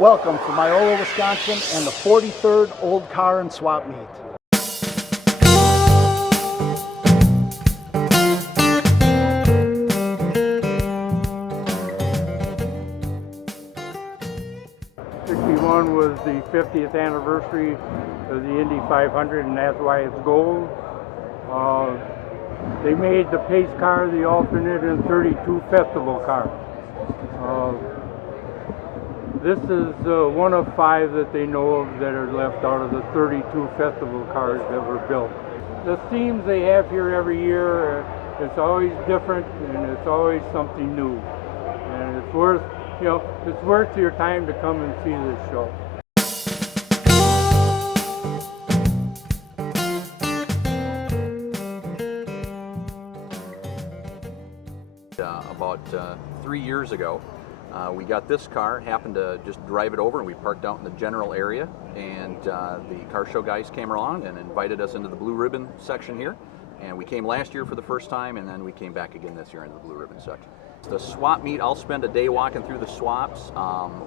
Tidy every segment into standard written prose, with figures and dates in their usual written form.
Welcome from Iola, Wisconsin, and the 43rd Old Car and Swap Meet. '61 was the 50th anniversary of the Indy 500, and that's why it's gold. They made the pace car the alternate and 32 festival cars. This is one of 5 that they know of that are left out of the 32 festival cars that were built. The themes they have here every year, it's always different and it's always something new. And it's worth, it's worth your time to come and see this show. About 3 years ago, we got this car, happened to just drive it over, and we parked out in the general area, and the car show guys came along and invited us into the blue ribbon section here, and we came last year for the first time, and then we came back again this year into the blue ribbon section. The swap meet, I'll spend a day walking through the swaps,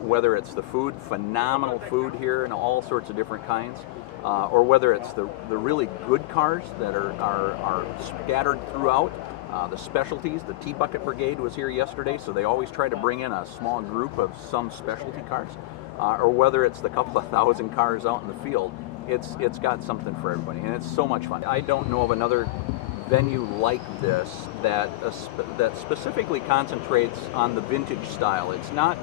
whether it's the food, phenomenal food here and all sorts of different kinds, or whether it's the really good cars that are scattered throughout. The specialties, the Tea Bucket Brigade was here yesterday, so they always try to bring in a small group of some specialty cars, or whether it's the couple of thousand cars out in the field, it's got something for everybody, and it's so much fun. I don't know of another venue like this that specifically concentrates on the vintage style. It's not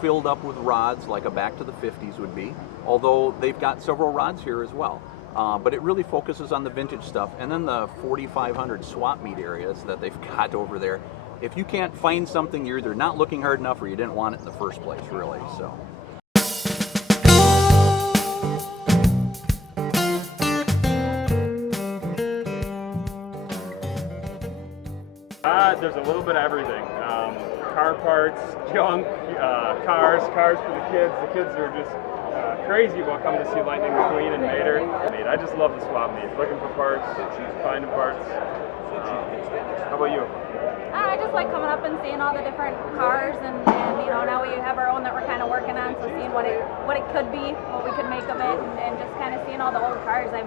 filled up with rods like a Back to the 50s would be, although they've got several rods here as well. But it really focuses on the vintage stuff, and then the 4,500 swap meet areas that they've got over there. If you can't find something, you're either not looking hard enough or you didn't want it in the first place, really. So. There's a little bit of everything. Car parts, junk, cars for the kids. The kids are just crazy about coming to see Lightning McQueen and Mater. I just love the swap meet. Looking for parts, finding parts. How about you? I just like coming up and seeing all the different cars, and now we have our own that we're kind of working on, so seeing what it could be, what we could make of it, and just kind of seeing all the old cars. I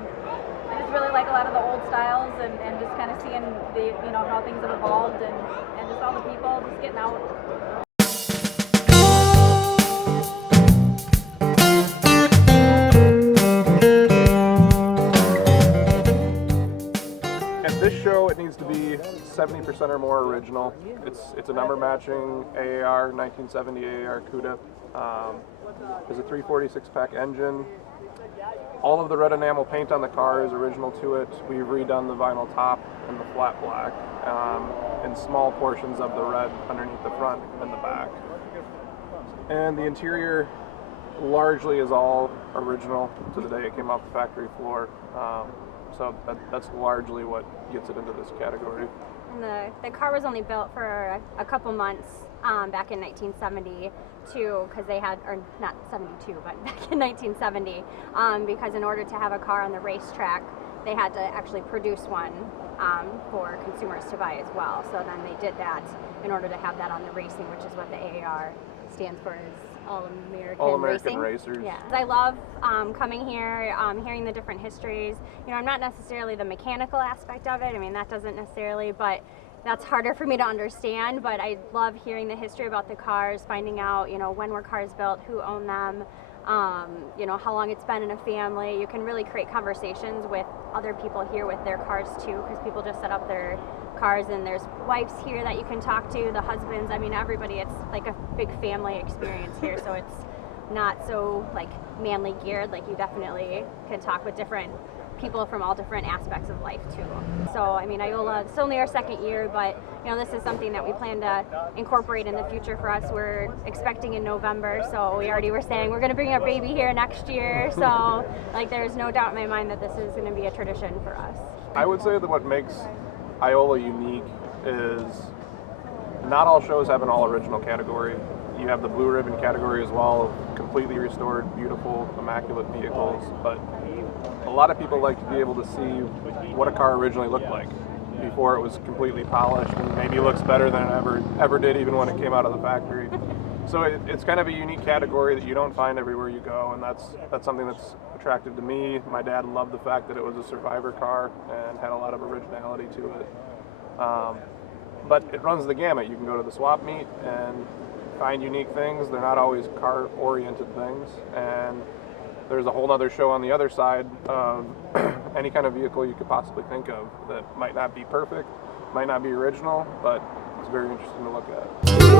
just really like a lot of the old styles, and just kind of seeing the how things have evolved, and just all the people just getting out. This show, it needs to be 70% or more original. It's a number matching AAR, 1970 AAR CUDA. There's a 346 pack engine. All of the red enamel paint on the car is original to it. We've redone the vinyl top and the flat black, and small portions of the red underneath the front and the back. And the interior largely is all original to the day it came off the factory floor. So that's largely what gets it into this category. And the car was only built for a couple months back in 1972, because they had, or not 72, but back in 1970, because in order to have a car on the racetrack, they had to actually produce one for consumers to buy as well. So then they did that in order to have that on the racing, which is what the AAR stands for, is All-American Racers. Yeah. I love coming here, hearing the different histories. I'm not necessarily the mechanical aspect of it. I mean, that doesn't necessarily, but that's harder for me to understand. But I love hearing the history about the cars, finding out, when were cars built, who owned them, how long it's been in a family. You can really create conversations with other people here with their cars too, because people just set up their cars, and there's wives here that you can talk to, the husbands, everybody. It's like a big family experience here, so it's not so manly geared. You definitely can talk with different people from all different aspects of life too. So Iola, it's only our second year, but this is something that we plan to incorporate in the future for us. We're expecting in November, so we already were saying we're going to bring our baby here next year. So there's no doubt in my mind that this is going to be a tradition for us. I would say that what makes Iola unique is not all shows have an all original category. You have the blue ribbon category as well, completely restored, beautiful, immaculate vehicles, but a lot of people like to be able to see what a car originally looked like before it was completely polished, and maybe looks better than it ever did even when it came out of the factory. So it's kind of a unique category that you don't find everywhere you go, and that's something that's attractive to me. My dad loved the fact that it was a survivor car and had a lot of originality to it. But it runs the gamut. You can go to the swap meet and find unique things. They're not always car-oriented things, and there's a whole other show on the other side of any kind of vehicle you could possibly think of that might not be perfect, might not be original, but it's very interesting to look at.